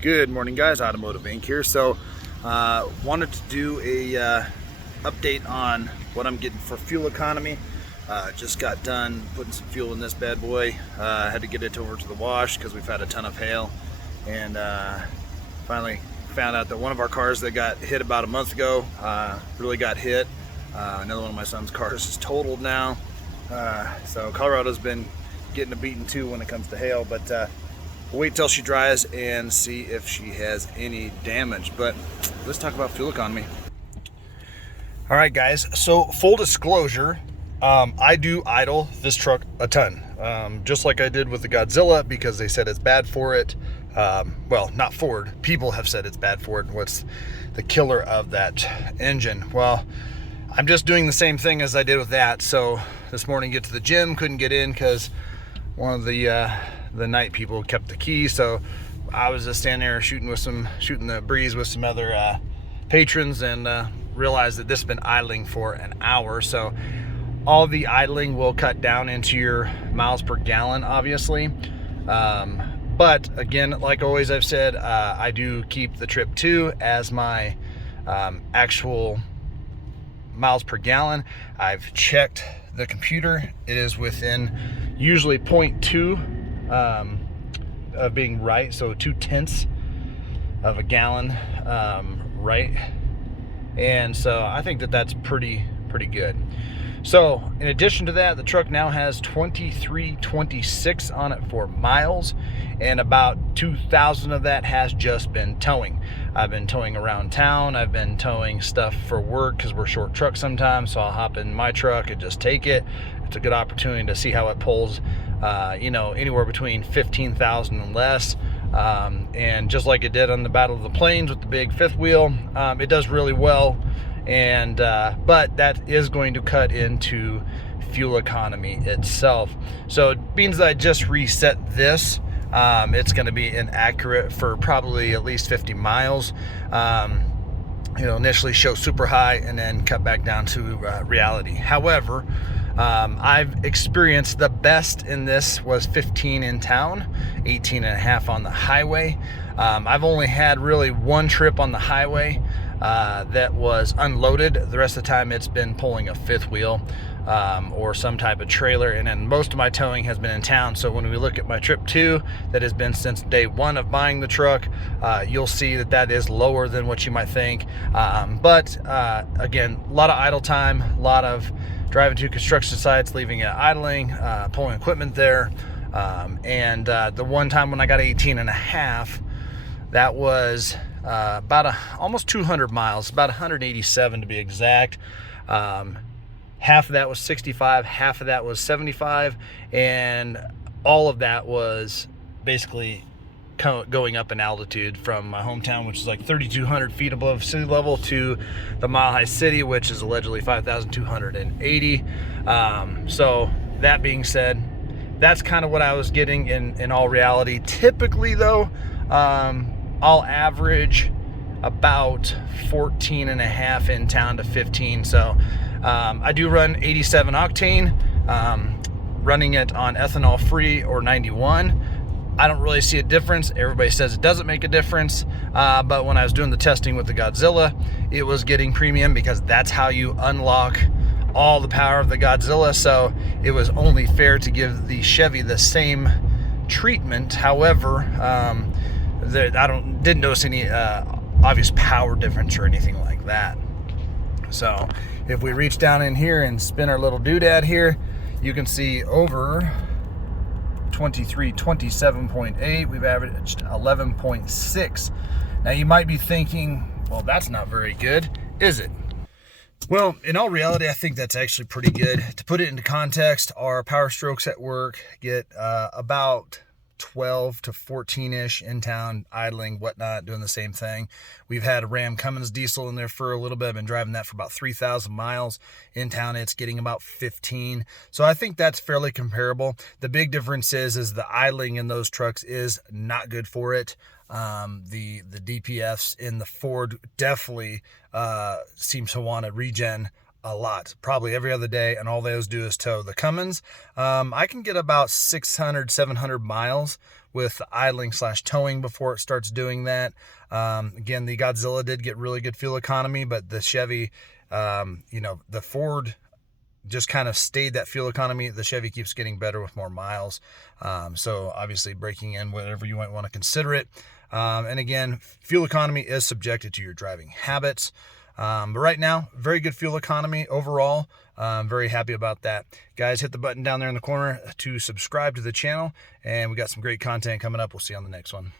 Good morning, guys. Automotive Inc. here. So wanted to do a update on what I'm getting for fuel economy. Just got done putting some fuel in this bad boy. Had to get it over to the wash because we've had a ton of hail, and finally found out that one of our cars that got hit about a month ago really got hit. Another one of my son's cars is totaled now. So Colorado's been getting a beating too when it comes to hail, but we'll wait till she dries and see if she has any damage. But let's talk about fuel economy. All right, guys, so full disclosure, I do idle this truck a ton, just like I did with the Godzilla, because they said it's bad for it. Well, not Ford, people have said it's bad for it. What's the killer of that engine? Well, I'm just doing the same thing as I did with that. So this morning, get to the gym, couldn't get in because one of the night people kept the key. So I was just standing there shooting the breeze with some other patrons, and realized that this has been idling for an hour. So all the idling will cut down into your miles per gallon, obviously. But again, like always I've said, I do keep the Trip 2 as my actual miles per gallon. I've checked the computer. It is within usually 0.2 of being right, so 0.2 of a gallon right, and so I think that that's pretty good. So in addition to that, the truck now has 2326 on it for miles, and about 2,000 of that has just been towing. I've been towing around town. I've been towing stuff for work because we're short trucks sometimes, so I'll hop in my truck and just take it. It's a good opportunity to see how it pulls, anywhere between 15,000 and less. And just like it did on the Battle of the Plains with the big fifth wheel, it does really well. And but that is going to cut into fuel economy itself. So it means that I just reset this. It's going to be inaccurate for probably at least 50 miles. Initially show super high and then cut back down to reality. However, I've experienced the best in this was 15 in town, 18 and a half on the highway. I've only had really one trip on the highway that was unloaded. The rest of the time it's been pulling a fifth wheel or some type of trailer, and then most of my towing has been in town. So when we look at my Trip 2, that has been since day one of buying the truck, you'll see that that is lower than what you might think. But again, a lot of idle time, a lot of driving to construction sites, leaving it idling, pulling equipment there. And the one time when I got 18 and a half, that was about almost 200 miles, about 187 to be exact. Half of that was 65, half of that was 75, and all of that was basically going up in altitude from my hometown, which is like 3,200 feet above sea level, to the Mile High City, which is allegedly 5,280. So that being said, that's kind of what I was getting in all reality. Typically though, I'll average about 14 and a half in town to 15. So I do run 87 octane, running it on ethanol free or 91. I don't really see a difference. Everybody says it doesn't make a difference, but when I was doing the testing with the Godzilla, it was getting premium because that's how you unlock all the power of the Godzilla. So it was only fair to give the Chevy the same treatment. However, didn't notice any obvious power difference or anything like that. So if we reach down in here and spin our little doodad here, you can see over 27.8, we've averaged 11.6. Now you might be thinking, well, that's not very good, is it? Well, in all reality, I think that's actually pretty good. To put it into context, our power strokes at work get about 12 to 14-ish in town, idling, whatnot, doing the same thing. We've had a Ram Cummins diesel in there for a little bit. I've been driving that for about 3,000 miles. In town, it's getting about 15. So I think that's fairly comparable. The big difference is the idling in those trucks is not good for it. The DPFs in the Ford definitely seems to want to regen a lot, probably every other day, and all those do is tow. The Cummins, I can get about 600, 700 miles with the idling / towing before it starts doing that. Again, the Godzilla did get really good fuel economy, but the Chevy, the Ford just kind of stayed that fuel economy. The Chevy keeps getting better with more miles. So obviously breaking in whatever you might want to consider it. And again, fuel economy is subjected to your driving habits. But right now, very good fuel economy overall. I'm very happy about that. Guys, hit the button down there in the corner to subscribe to the channel. And we got some great content coming up. We'll see you on the next one.